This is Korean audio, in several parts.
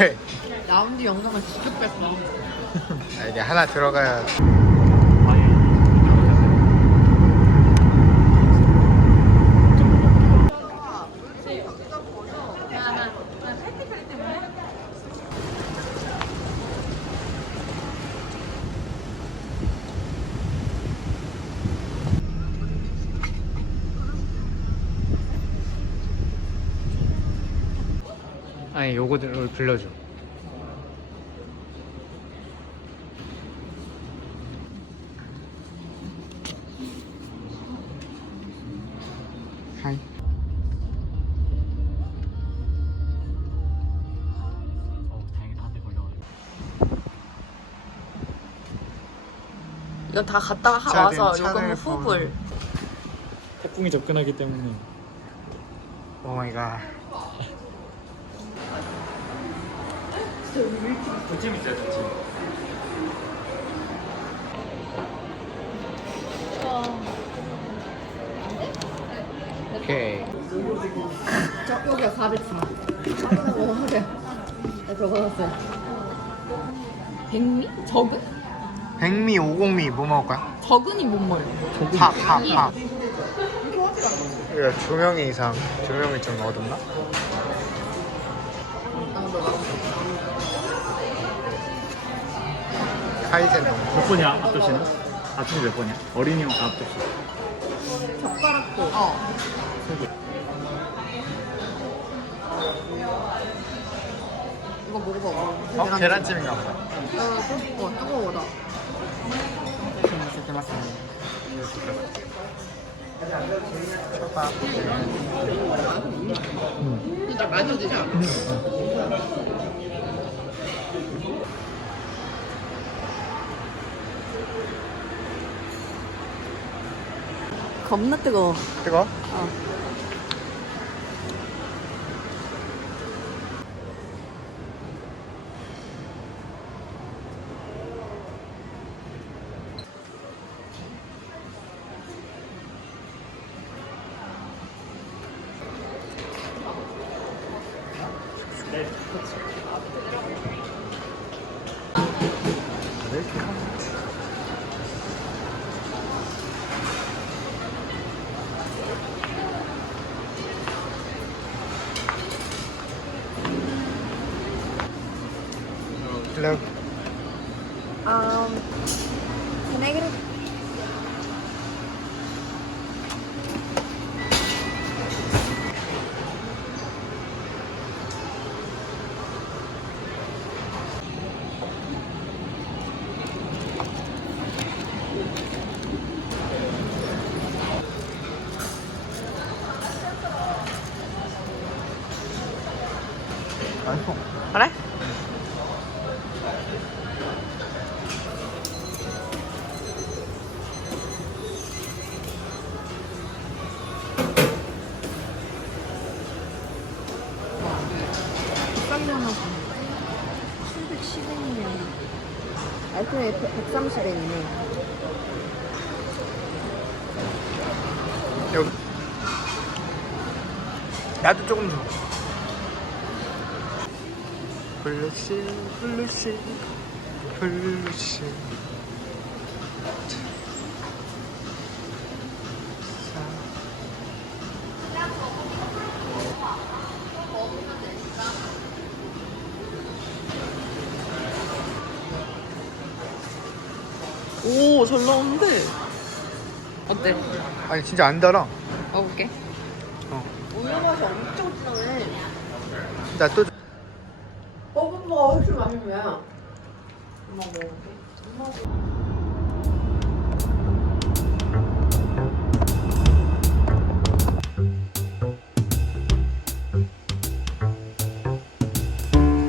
왜? 나온 뒤 영상을 직접 뺐어. 아, 이게 하나 들어가야 아니 요거를 불러줘. 하이 어 이건 다 갔다 하, 차를- 와서 차를 요금은 후불. 태풍이 접근하기 때문에. 오 마이 갓 두찜 있어요 두찜 오케이 저 여기가 404. 아, 너무. 나 샀어요. 백미? 적은? 백미 오공미 뭐 먹을 거야? 적은이 못 먹어요. 파파파 이거 조명이 이상 조명이 좀 어둡나? 카이센 너무 몇 번이야 앞접시는? 앞접시 몇 번이야? 어린이용 앞접시 젓가락도. 어. 이거 먹어봐. 어? 계란찜인가 보다 어, 뜨거워. 뜨거워다. 초밥 진짜 많이 드자. 겁나 뜨거워. 뜨거? Hello. 아이폰에 130엔이네 여기. 나도 조금 줘. 블루시, 블루시, 블루시. 나오는데 어때? 아니 진짜 안 달아. 먹어볼게 어. 우유 맛이 엄청 진하네 나 또. 줘. 먹은 거가 훨씬 맛있네 엄마 먹어볼게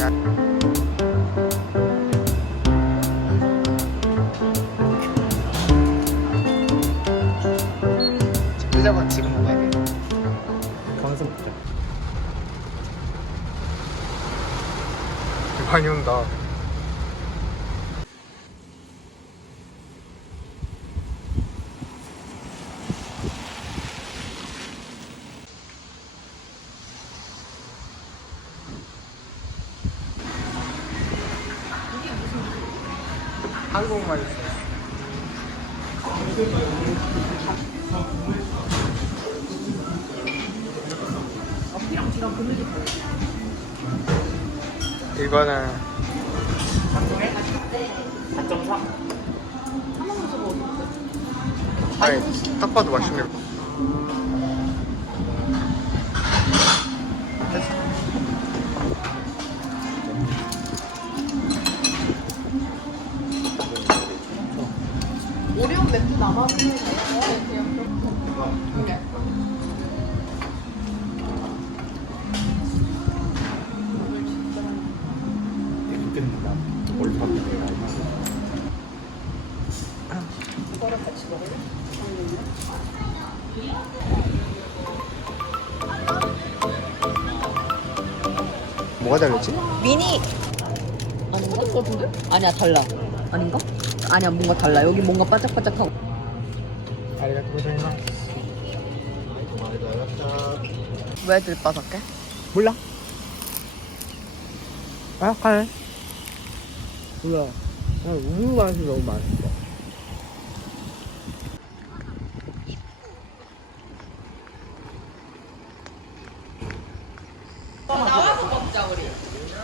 야. 많이 온다. 한국말 있어. 어피랑 뒤랑 그늘이 보여 이거는 4.3? 한번만 저거 어디 아니 딱 봐도 맛있네. 오리온 맥주 남았는데 다르지? 미니 아닌가? 같은데? 아니야 달라 아닌가? 아니야 뭔가 달라 여기 뭔가 바짝바짝하고 아리가 고생했나? 왜 들바삭해? 몰라. 아, 칼. 몰라. 우유 맛이 너무 맛있어. 나와서 먹자 우리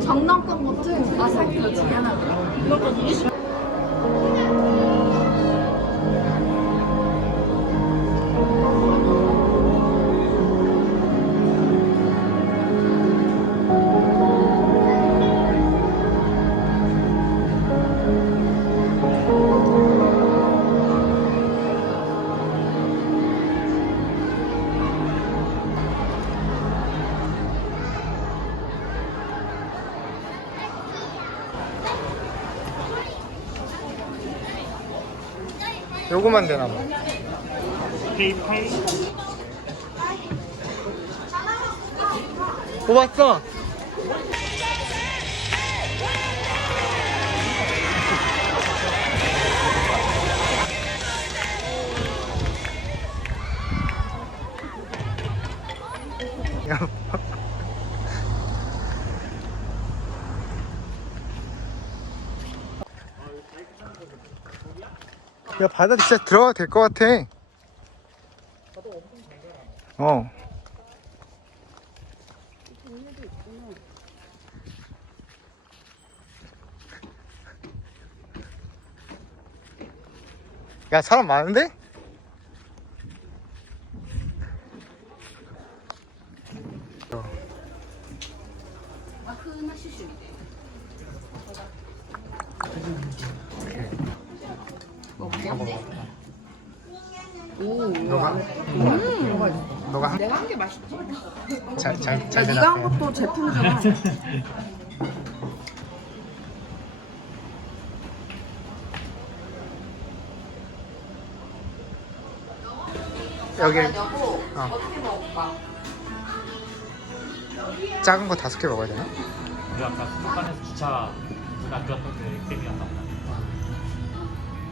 장난감 같은 아삭이 중에 하나 요거만 되나 봐. 페이팔? 뽑았어. 야. 야 바다 진짜 들어가도 될 것 같아. 어. 야 사람 많은데? 잘, 잘, 잘 네가 한 대답해. 것도 제품이잖아 여기 여보 어. 어떻게 먹을까? 작은 거 다섯 개 먹어야 되나? 우리 아까 수족관에서 주차 안 좋았던데 게임이 안 나왔나?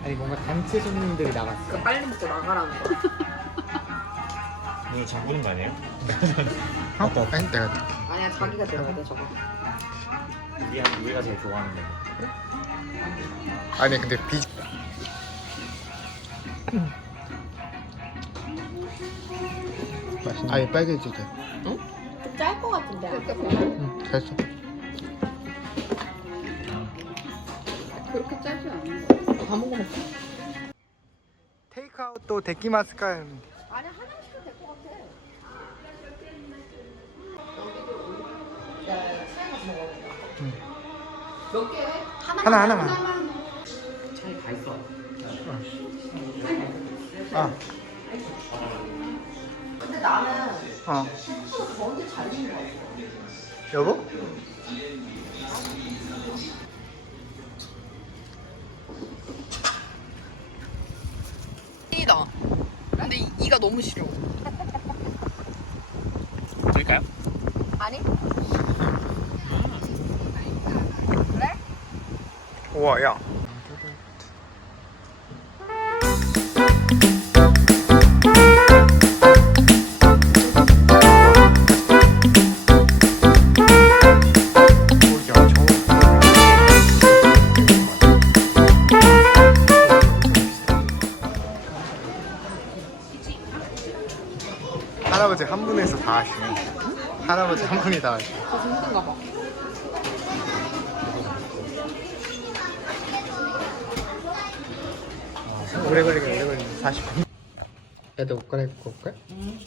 아니 뭔가 단체 손님들이 나갔어. 그러니까 빨리 먹고 나가라는 거야 오늘 잠그는 거 아니에요? 어? 아니 내가 듣게. 아니야 자기가 내야 돼 저거 우리, 우리가 제일 좋아하는 거 아니 근데 비 맛있네. 아예 빨개지게. 짤것 같은데. 응, 됐어. 그렇게 짧지 않은 거. 다 먹어봤어. 테이크아웃 또 데키마스카. 아니 하나 시면 될 것 같아. 몇 개? 하나. 하나 하나만. 차에 가 있어. 아, 근데 나는 어. 저게 잘거 같아. 여보? 이다. 근데 이, 이가 너무 싫어. 드릴까요? 아니? 우와, 야. 할아버지 한 분에서 다 하시네. 할아버지 한 분이 다 하시네. 힘든가 봐. 오래 걸리긴 오래 걸리네 40분. 애들 옷 갈아입고 올까? 응